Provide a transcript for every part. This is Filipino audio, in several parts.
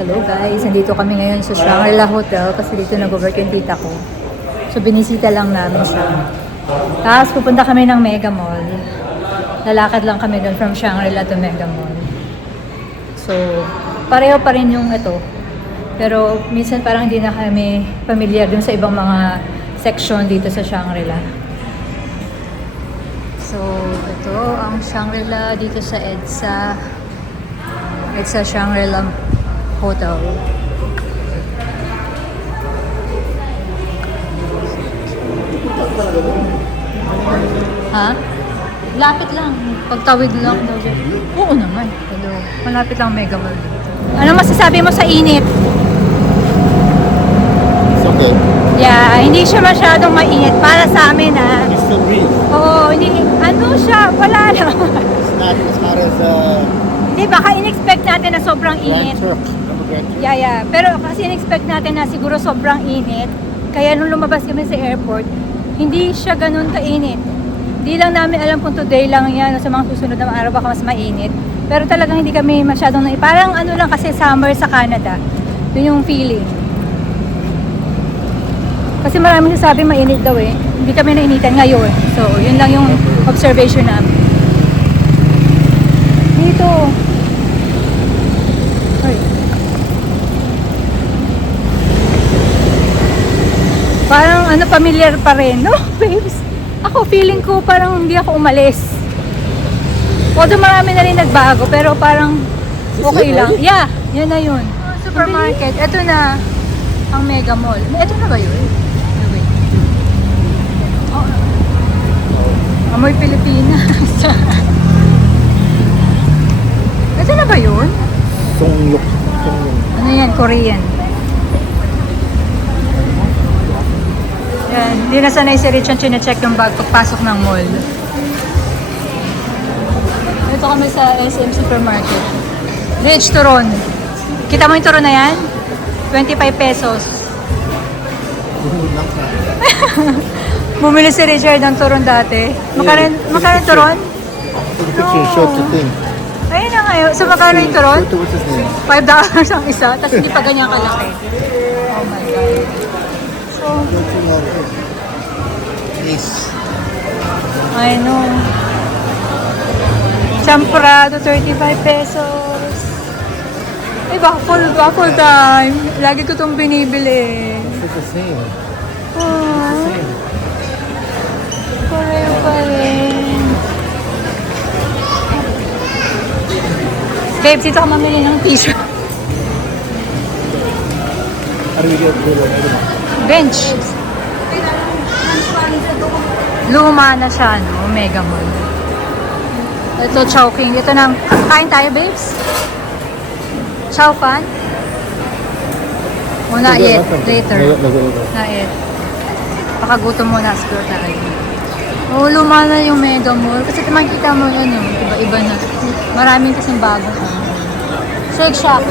Hello guys, nandito kami ngayon sa Shangri-La Hotel kasi dito nag-work yung tita ko. So binisita lang namin siya. Tapos pupunta kami ng Mega Mall. Lalakad lang kami doon from Shangri-La to Mega Mall. So pareho pa rin yung ito. Pero minsan parang hindi na kami familiar dun sa ibang mga section dito sa Shangri-La. So ito ang Shangri-La dito sa EDSA Shangri-La Hotel. Ha? Lapit lang. Pagtawid lang daw dyan. Oo naman. Hello. Malapit lang Mega Mall dito. Ano masasabi mo sa init? It's okay. Yeah, hindi siya masyadong mainit para sa amin It's still breathe. Oo, hindi. Ano siya? Wala lang. It's not as hot as Hindi, baka in-expect natin na sobrang init. Grand Turk. Remember Grand Turk? Yeah. Pero kasi in-expect natin na siguro sobrang init. Kaya nung lumabas kami sa airport, hindi siya ganun kainit. Hindi lang namin alam kung today lang yan o sa mga susunod na araw baka mas mainit. Pero talagang hindi kami masyadong parang ano lang kasi summer sa Canada. Yun yung feeling. Kasi maraming sasabi mainit daw eh. Hindi kami nainitan ngayon. So, yun lang yung observation namin. Dito. Ay. Parang ano, familiar pa rin, no? Babes, ako feeling ko parang hindi ako umalis. Although marami na rin nagbago, pero parang okay lang. Yeah, yan na yun. Supermarket, eto na ang Mega Mall. Eto na ba yun? Wait. Oh. Amoy Pilipinas. Eto na ba yun? Songyok. Ano yan? Korean. Yan. Hindi na sanay si Rich ang chine-check yung bag pagpasok ng mall. Dito kami sa SM Supermarket. Rich, turon. Kita mo yung turon na yan? 25 pesos. Bumili si Richard ng turon dati. Magkano yung turon? The picture showed the thing. Ayun na ngayon. So magkano yung turon? What's his name? $5 ang isa. Tapos hindi pa ganyan kalaki. Oh my God. So, Yes. I know. Champorado, 35 pesos. Eh, waffle time. Lagi ko itong binibili. It's the same. Ah, Same. pareho pa rin. Babe, dito ka mamili ng t-shirt. How do we get to the Bench. Luma na siya, no? Mega Mall. Ito, Chowking. Ito na. Kain tayo, babes? Chow fan? O, not yet. Later. Not yet. Pakagutom muna siguro tayo. Oo, luma na yung Mega Mall. Kasi makikita mo yan, no? Iba-iba na. Maraming kasing bago. Shake Shack.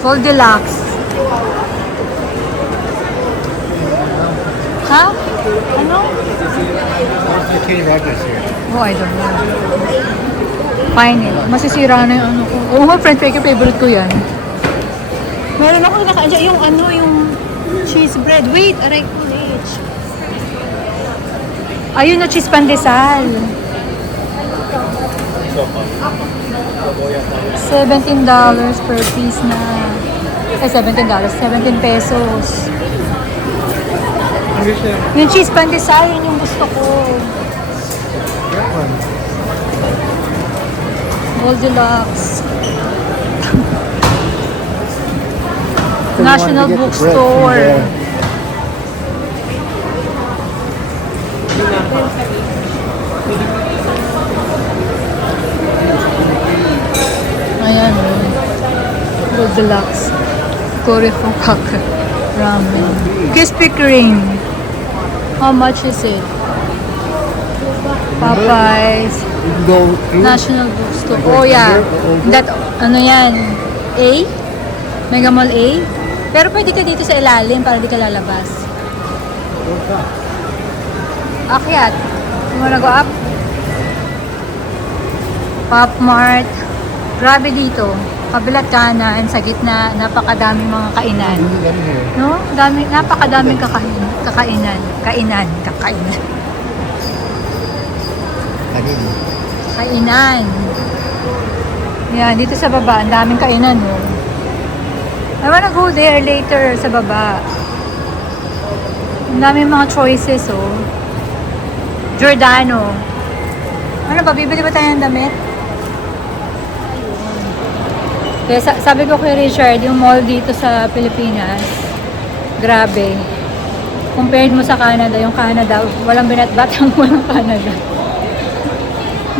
Goldilocks. Ha? Ano? Kenny Rogers here. Oh, I don't know. Fine. Masisira na yung ano ko. Oo nga, French fake, favorite ko yan. Meron ako nakaadya yung ano, yung cheese bread. Wait, aray ko, Rich. Ayun na, cheese pandesal. $17 per piece na. Ay, $17. 17 pesos. Yung cheese pandesal, yun yung gusto ko. That one. Goldilocks. National Bookstore. Ayan. Goldilocks. Korifokak. Ramen. Krispy Kreme. How much is it? Popeyes. You can go through. National Bookstore. Oh yeah. That, ano yan? A? Mega Mall A? Pero pwede ka dito sa ilalim para di ka lalabas. Akyat. You wanna go up? Pop Mart. Grabe dito. Kabilat kanan, sa gitna, napakadaming mga kainan. Let me hear. No? Napakadaming kakainan. Kakainan. Kanin. Kainan. Yan, dito sa baba, ang daming kainan, no? I wanna go there later sa baba. Ang daming mga choices, oh. Giordano. Ano ba, bibili ba tayo ng damit? Kaya sabi ko kay Richard, yung mall dito sa Pilipinas, grabe. Compared mo sa Canada, yung Canada, walang binatbatang mall ng Canada.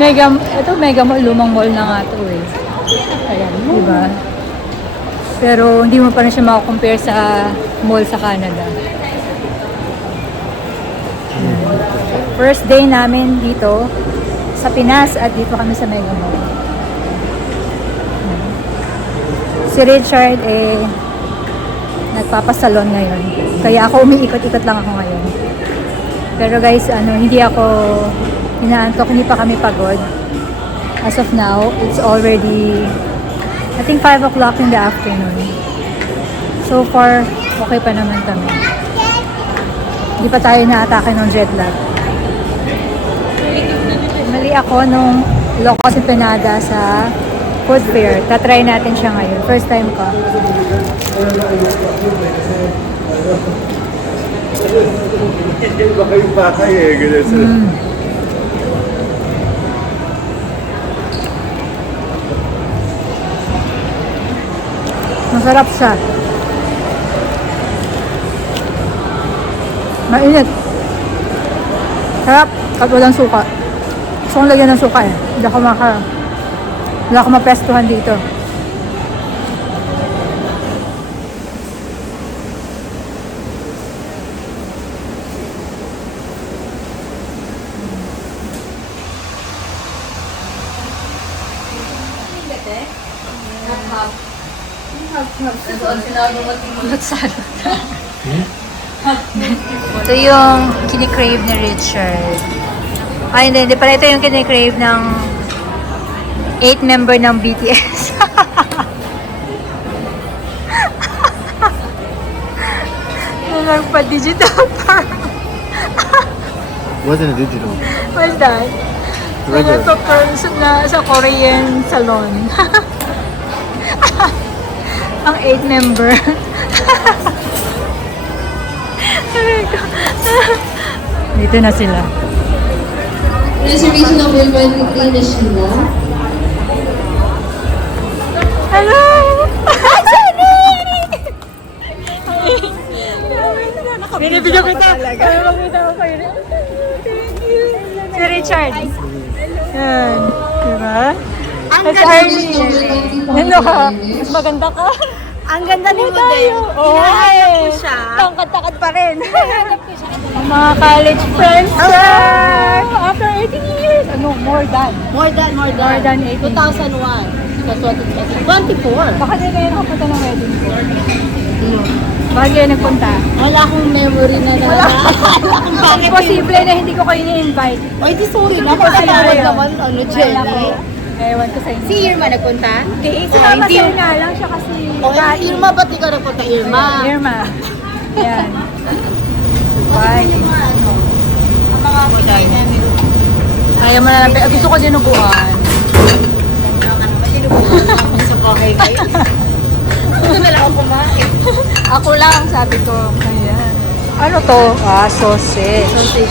Mega mall, lumang mall na nga to eh. Ayan, diba? Pero hindi mo pa rin siya makakompare sa mall sa Canada. First day namin dito sa Pinas at dito kami sa Mega Mall. Si Richard nagpapasalon ngayon. Kaya ako umiikot-ikot lang ako ngayon. Pero guys, hindi ako inaantok, hindi pa kami pagod. As of now, it's already I think 5 o'clock in the afternoon. So far, okay pa naman kami. Hindi pa tayo na-atake ng jet lag. Mali ako nung Locos Empanada sa food fair. Tatry natin siya ngayon. First time ko. Baka yung bakay eh, ganyan sila. Masarap siya. Mainit. Sarap. At walang suka. Gusto kong lagyan ng suka eh. Hindi ako mapestuhan dito. Ito yung kinikrave ni Richard. Ay, hindi pala. Ito yung kinikrave ng 8 member ng BTS. Nagpa-digital park. Wasn't a digital. What's that? Regular. Sa Korean salon. Ang 8 member. Dito na sila. Reservation number 23 na Sheila. Hello! Binibigyan kita. Makita ko kayo. Thank you. Si Richard. Yan. Diba? Ang At ganda Arlie. ni Ano ka? Mas maganda ka. Ang ganda ni Tayo. Model. Oo. Hinahanap ko siya. Tangkad-takad pa rin. Ang mga college friends. Hello! After 18 years. Ano? More than. More than. More than 18. 2001. That's what it was. 24. Baka din kayo nakapunta ng wedding ko. Bakit kayo nagpunta? Wala akong memory na na. Bakit Imposible na hindi ko kayo ni-invite. Ay, di sorry na. Imposible Patawad yun. naman. Ano, Wala Jenny? ko. Ewan ko sa inyo. Si Irma nagpunta? Hindi. Si Mama Sir nga lang siya kasi. O, Irma, ba't ikaw nagpunta, Irma? Irma. Yan. Bakit yung mga ano? Ang mga pinain namin. Ayaw mo na lang. Gusto ko dinuguan. Sa bahay kayo. Ito na lang ako kumain. Ako lang, sabi ko. Ayan. Ano to? Sausage.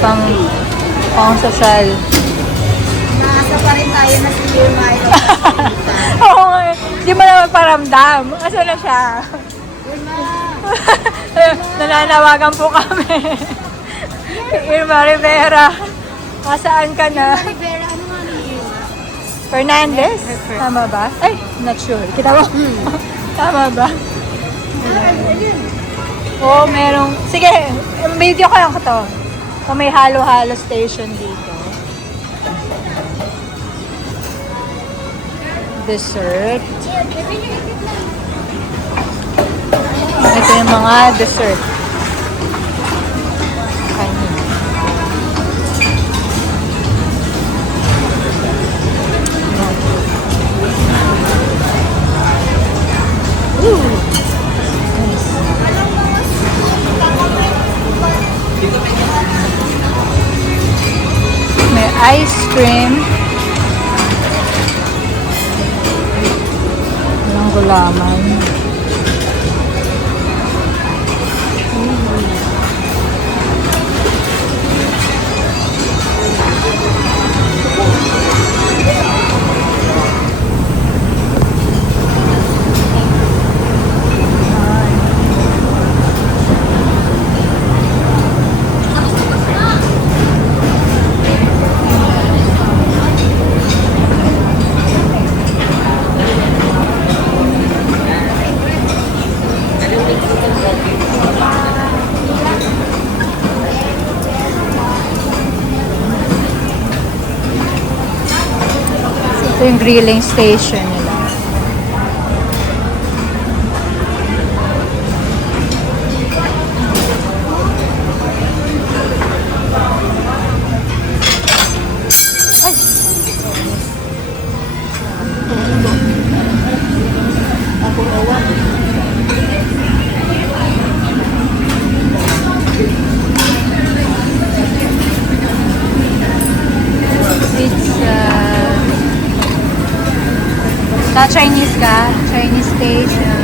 Pang social. Nasa pa rin tayo na si Irma. Oo nga. Hindi mo naman paramdam. Asa na siya? Nananawagan po kami. Irma Rivera. Asaan ka na? Rivera, ano nga ni Irma? Fernandez? Tama ba? Ay, not sure. Kita mo? Tama ba? Oo, merong... Sige, video ko lang ito. Kung may halo-halo station dito. Dessert. Ito yung mga dessert. Kanin. cream. Walang gulaman. Ito yung grilling station nila. Sa Chinese ka? Chinese station.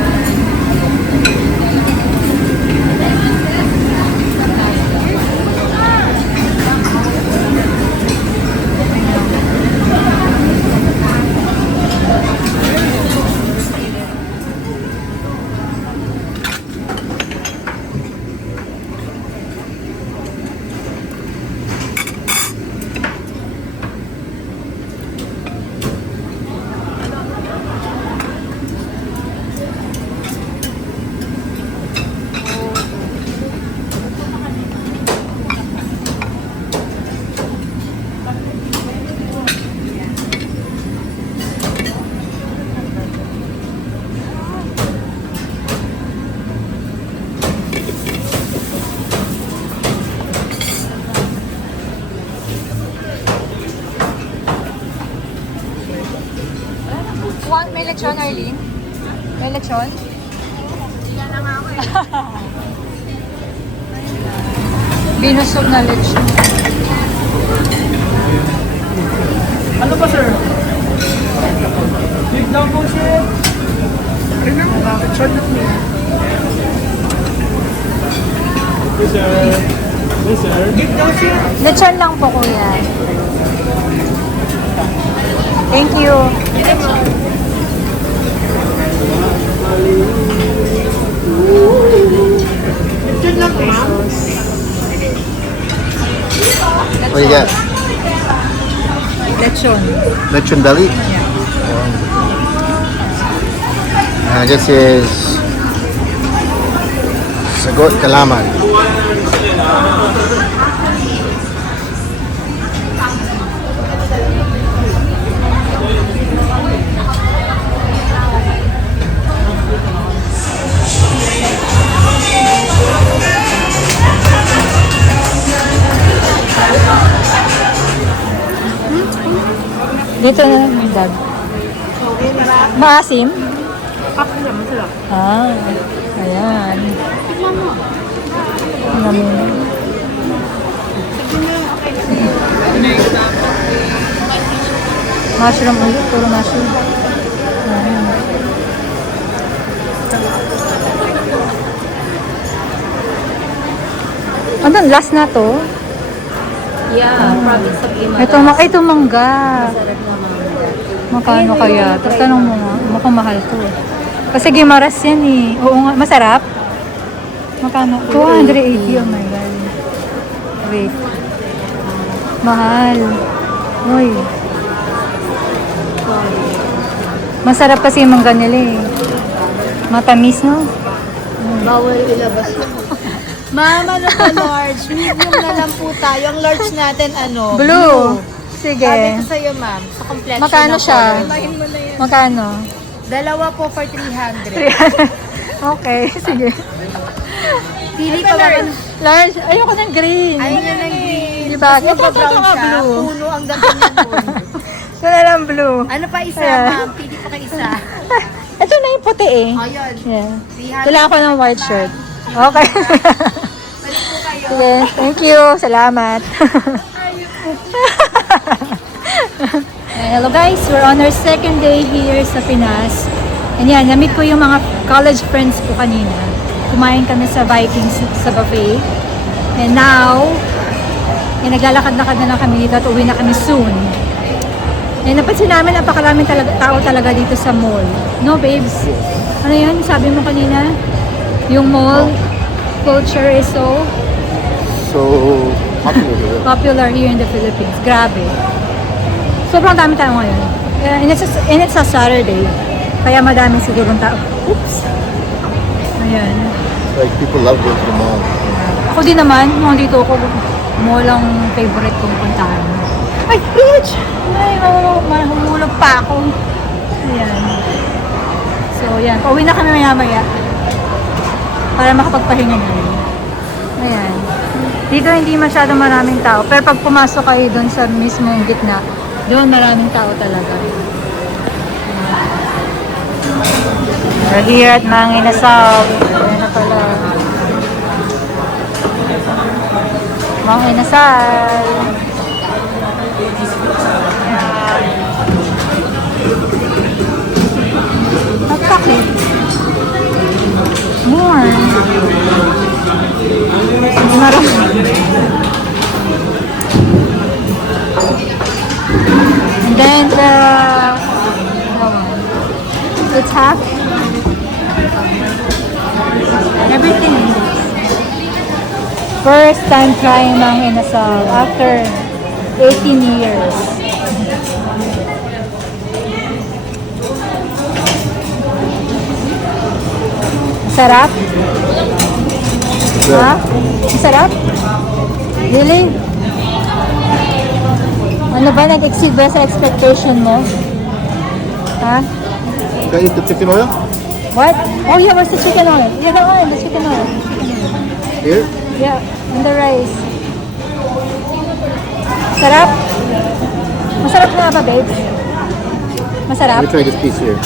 May lechon, Arlene? May lechon? Binusog na lechon. Ano ba, sir? Big down po, sir. Ay, naman. Bakit siya na? Yes, sir. Yes, sir. Big down, sir. Lechon lang po, kuya. Thank you. What do you got? Lechon. Lechon belly? Yeah. This is sagot kalaman. Dito na yung dag. Maasim? Ako naman sila. Ah, ayan. Tignan mo. Namin. Mushroom ulit, puro mushroom. Ayan. Ano, last na to? Yeah, province of Limaras. Ito mangga. Sarap na mangga. Magkano kaya? Tanong mo nga. Mukhang mahal to. Kasi Gimaras yan eh. Oo nga, masarap. Magkano? 280. Oh my God. Wait. Mahal. Uy. Masarap kasi yung mangga nila eh. Matamis, no? Bawal ilabas yun. Ma'am, ano po large? Medium na lang po tayo. Ang large natin, ano? Blue. Sige. Sabi ko sa'yo, ma'am. Sa complexion Magkano ng siya? color. Magkano? Dalawa po for 300. Okay, sige. Pili pa ba? Large. Ayoko ng green. Ayun na ng green. Diba? Mas Ito magpa-brown nga siya. blue. Puno ang dating niya doon. Ito na lang blue. Ano pa isa, Ayan. ma'am? Pili pa ka isa. Ito na yung puti eh. Ayun. Yeah. Wala ako ng white shirt. Okay. Balik po kayo. Sige, thank you. Salamat. Hello guys, we're on our second day here sa Pinas. And yan, na-meet ko yung mga college friends ko kanina. Kumain kami sa Vikings sa buffet. And now, naglalakad-lakad na lang kami dito at uwi na kami soon. And napansin namin, napakaraming tao talaga dito sa mall. No, babes? Ano yun? Sabi mo kanina? Yung mall culture is so popular here in the Philippines. Grabe. Sobrang dami tayo ngayon. And it's a Saturday. Kaya madami sigurong tao. Oops. Ayan. Like people love going to the mall. Ako din naman, nung dito ako, mall ang favorite kong puntahan. Ay, bitch! Ay, mahulog pa ako. Ayan. So, yan. Pauwi na kami maya-maya. Para makapagpahinga na rin. Ayan. Dito hindi masyado maraming tao. Pero pag pumasok kayo doon sa mismong gitna, doon maraming tao talaga. We're here at Mang Inasal. Ayan na pala. Mang Inasal. Bakit? More. Hindi marami. And then it's half. Everything. First time trying Mang Inasal after 18 years. Sarap? Ha? Sarap? Really? Ano ba? Nag-exceed ba sa expectation mo? Ha? Can I eat the chicken oil? What? Oh yeah, where's the chicken oil? Yeah, the oil, the chicken oil. Here? Yeah, and the rice. Sarap? Masarap nga ba, babe? Masarap? Let me try this piece here.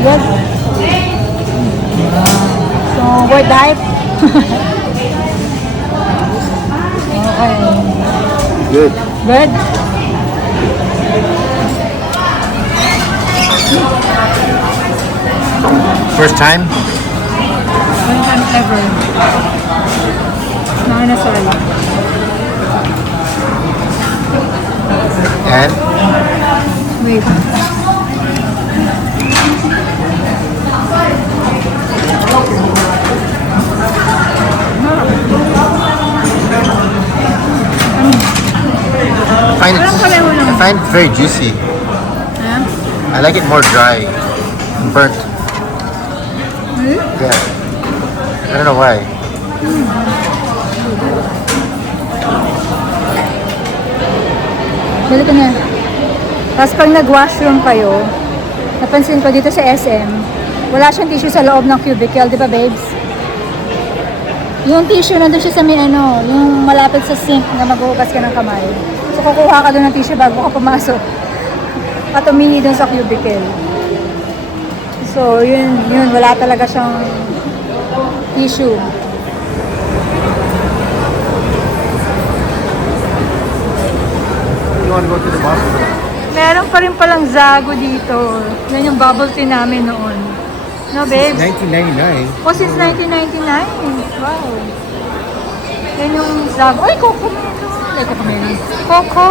Good? So, we're diet? Okay. Good. Good? First time? One time ever. Mga nasala. And? Wait. I find it very juicy. Ha? I like it more dry and burnt. Yeah. I don't know why. Dali ka na. Tapos pag nag-washroom kayo, napansin ko dito sa SM, wala siyang tissue sa loob ng cubicle, di ba babes? Yung tissue nandun siya sa may ano, yung malapit sa sink na maghuhugas ka ng kamay. So kukuha ka doon ng tissue bago ka pumasok. At umihi doon sa cubicle. So yun, wala talaga siyang tissue. You want to go to the bathroom? Meron pa rin palang Zago dito. Yan yung bubble tea namin noon. No, babes? 1999. Oh, since 1999. Wow. Yan yung Zago. Ay, Coco Melon. Ay, Coco Melon. Coco.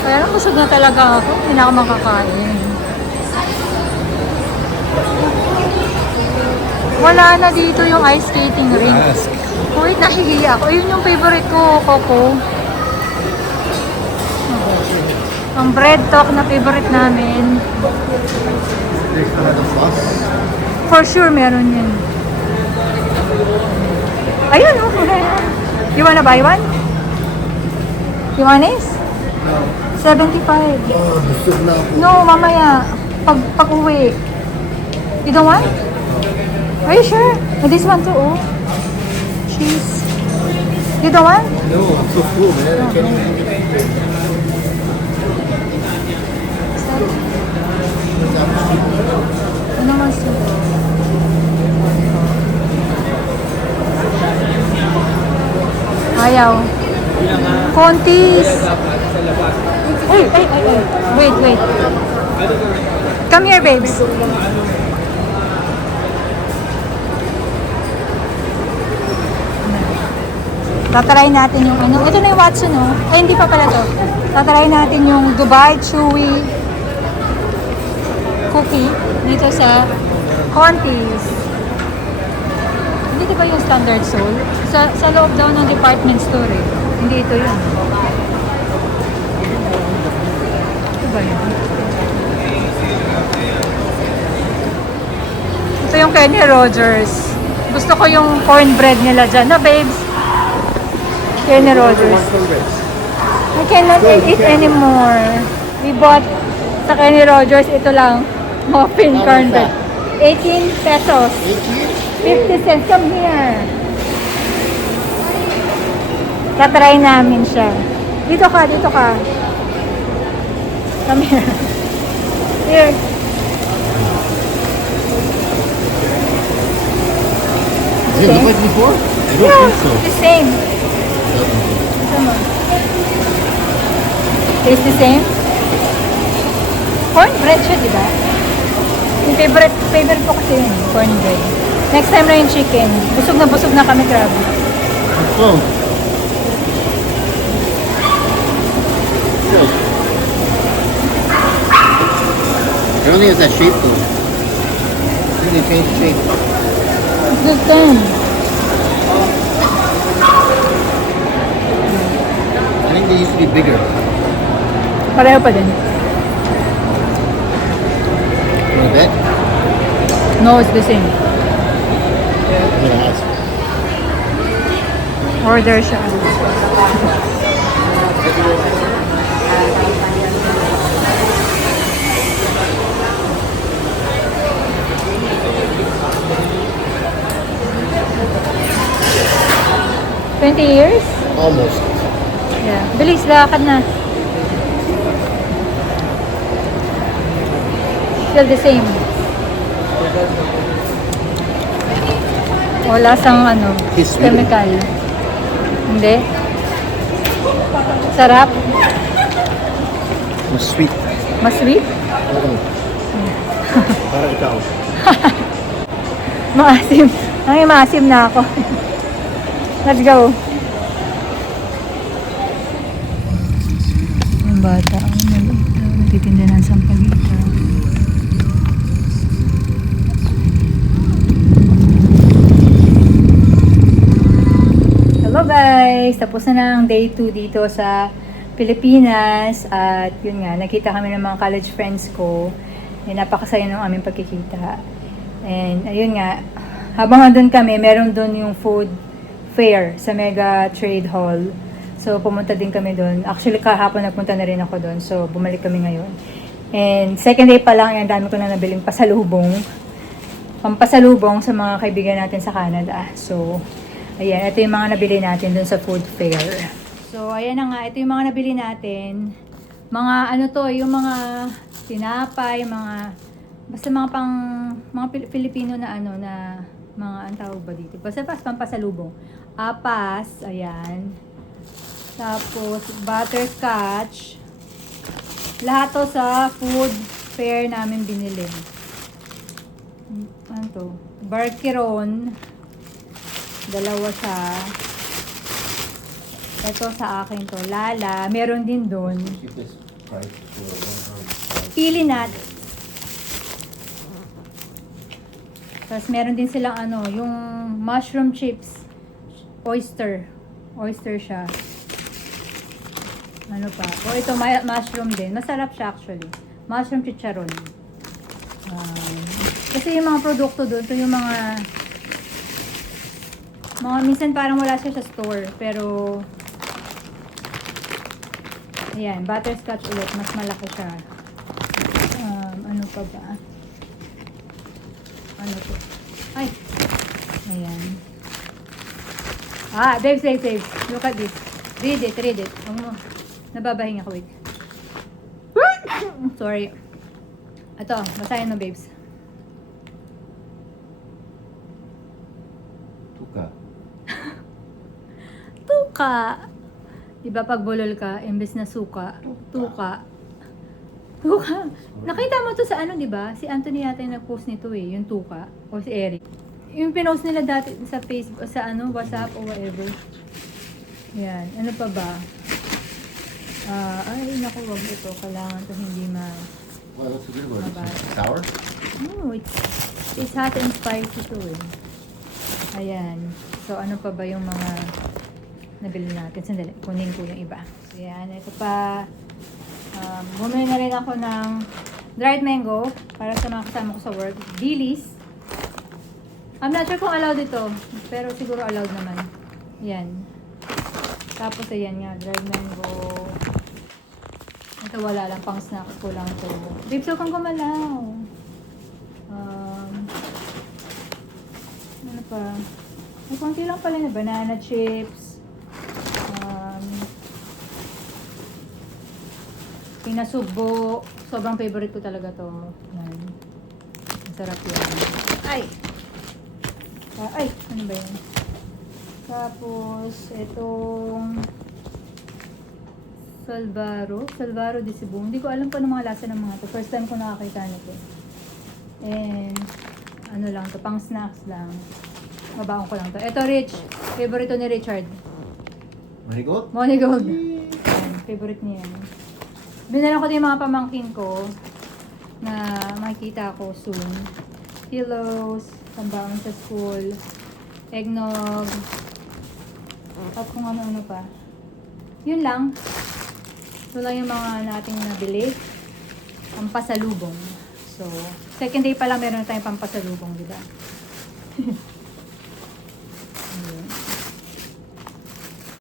Kaya lang busog na talaga ako. Hindi na ako makakain. Wala na dito yung ice skating ring. Wait, nahihiya ako. Ayun yung favorite ko, Coco. Ang bread talk na favorite namin. They still have the sauce. For sure, meron yun. Ayun, oh. You wanna buy one? You want this? 75. Oh, busog na ako. No, mamaya. Pag-uwi. You don't want? Are you sure? Oh, this one too, oh. Cheese. You don't want? No, I'm so full, man. I can't even. Ano mas Ayaw. Kontis. Uy, ay. Wait. Come here, babes. Tatry natin yung ano. Ito na yung Watson, oh. Ay, hindi pa pala to. Tatry natin yung Dubai Chewy cookie dito sa Contis. Hindi di ba yung standard soul? Sa loob daw ng department store eh. Hindi ito yun. Ito ba yun? Ito yung Kenny Rogers. Gusto ko yung cornbread nila dyan. Na, babes? Kenny Rogers. I cannot eat anymore. We bought sa Kenny Rogers, ito lang. Muffin cornbread. 18 pesos. 50 cents. Come here. Tatry namin siya. Dito ka. Come here. Here. Does it look like before? I don't Yeah, think so. the same. Come on. Taste the same? Cornbread siya, di ba? Yung favorite ko kasi yun, cornbread. Next time na yung chicken. Busog na kami, grabe. Oh. Good. I don't think it's that shape though. I think they changed the shape. It's the same. I think they used to be bigger. Pareho pa din. A bit. No, it's the same. I'm gonna ask. Order siya. $20 years? Almost. Yeah. Bilis, lakad na. Still the same. Wala sang ano, It's sweet. chemical. Hindi? Sarap? Mas sweet. Mas sweet? Oo. Para ikaw. Maasim. Ay, maasim na ako. Let's go. Yung bata, nagtitinda ng sampagita. Hello guys! Tapos na ang day 2 dito sa Pilipinas. At yun nga, nakita kami ng mga college friends ko. Napakasaya ng aming pagkikita. And ayun nga, habang andun kami, meron dun yung food fair sa Mega Trade Hall. So, pumunta din kami doon. Actually, kahapon nagpunta na rin ako doon. So, bumalik kami ngayon. And second day pa lang, ang dami ko na nabiling pasalubong. Pampasalubong sa mga kaibigan natin sa Canada. So, ayan. Ito yung mga nabili natin doon sa food fair. So, ayan na nga. Ito yung mga nabili natin. Mga ano to, yung mga tinapay, mga basta mga Filipino na ano na mga ang tawag ba dito? Basta pampasalubong. Apas, ayan. Tapos butterscotch. Lahat to sa food fair namin binili. Ano to? Barkeron. Dalawa siya. Ito sa akin to. Lala. Meron din doon. Keep this price for Pili nut. Tapos meron din silang ano, yung mushroom chips. Oyster. Oyster siya. Ano pa? O ito, mushroom din. Masarap siya actually. Mushroom chicharon. Kasi yung mga produkto doon, ito yung mga minsan parang wala siya sa store. Pero ayan, butterscotch ulit. Mas malaki siya. Ano pa ba? Ano to? Ay! Ayan. Babes. Look at this. Read it. Nababahinga ako, wait. Sorry. Ito, basahin mo, babes. Tuka. Tuka! Tuka. Diba pag bulol ka, imbes na suka, tuka. Tuka. Nakita mo to sa ano, diba? Si Anthony yata yung nag-post nito eh, yung tuka. O si Eric. Yung pinost nila dati sa Facebook, sa ano, WhatsApp o whatever. Yan. Ano pa ba? Ay, naku, wag ito. Kailangan to hindi What else is good? What? Mabait. Sour? Oh, it's hot and spicy to eh. Ayan. So, ano pa ba yung mga nabili natin? Sandali, kunin ko yung iba. So, yan. Ito pa. Bumili na rin ako ng dried mango para sa mga kasama ko sa work. Dilis. I'm not sure kung allowed ito. Pero siguro allowed naman. Yan. Tapos, ayan nga. Dried mango. Ito wala lang. Pang snacks ko lang to. Babes, huwag kang gumalaw. Ano pa? May konti lang pala na banana chips. Pinasubo. Sobrang favorite ko talaga to. Yan. Masarap yan. Ay! Ay! Ano ba yan? Tapos, itong Salvaro de Cebu. Hindi ko alam pa ng mga lasa ng mga to. First time ko nakakita nito. And, ano lang to, pang snacks lang. Mabaon ko lang to. Ito, Rich. Favorite to ni Richard. Marigold? Monigold. Yan, favorite niya yan. Binalan ko din yung mga pamangkin ko na makikita ko soon. Pillows, pambaon sa school, eggnog, at kung ano-ano pa. Yun lang. Ito lang yung mga nating nabili. Pampasalubong. So, second day pa lang meron tayong pampasalubong, di ba?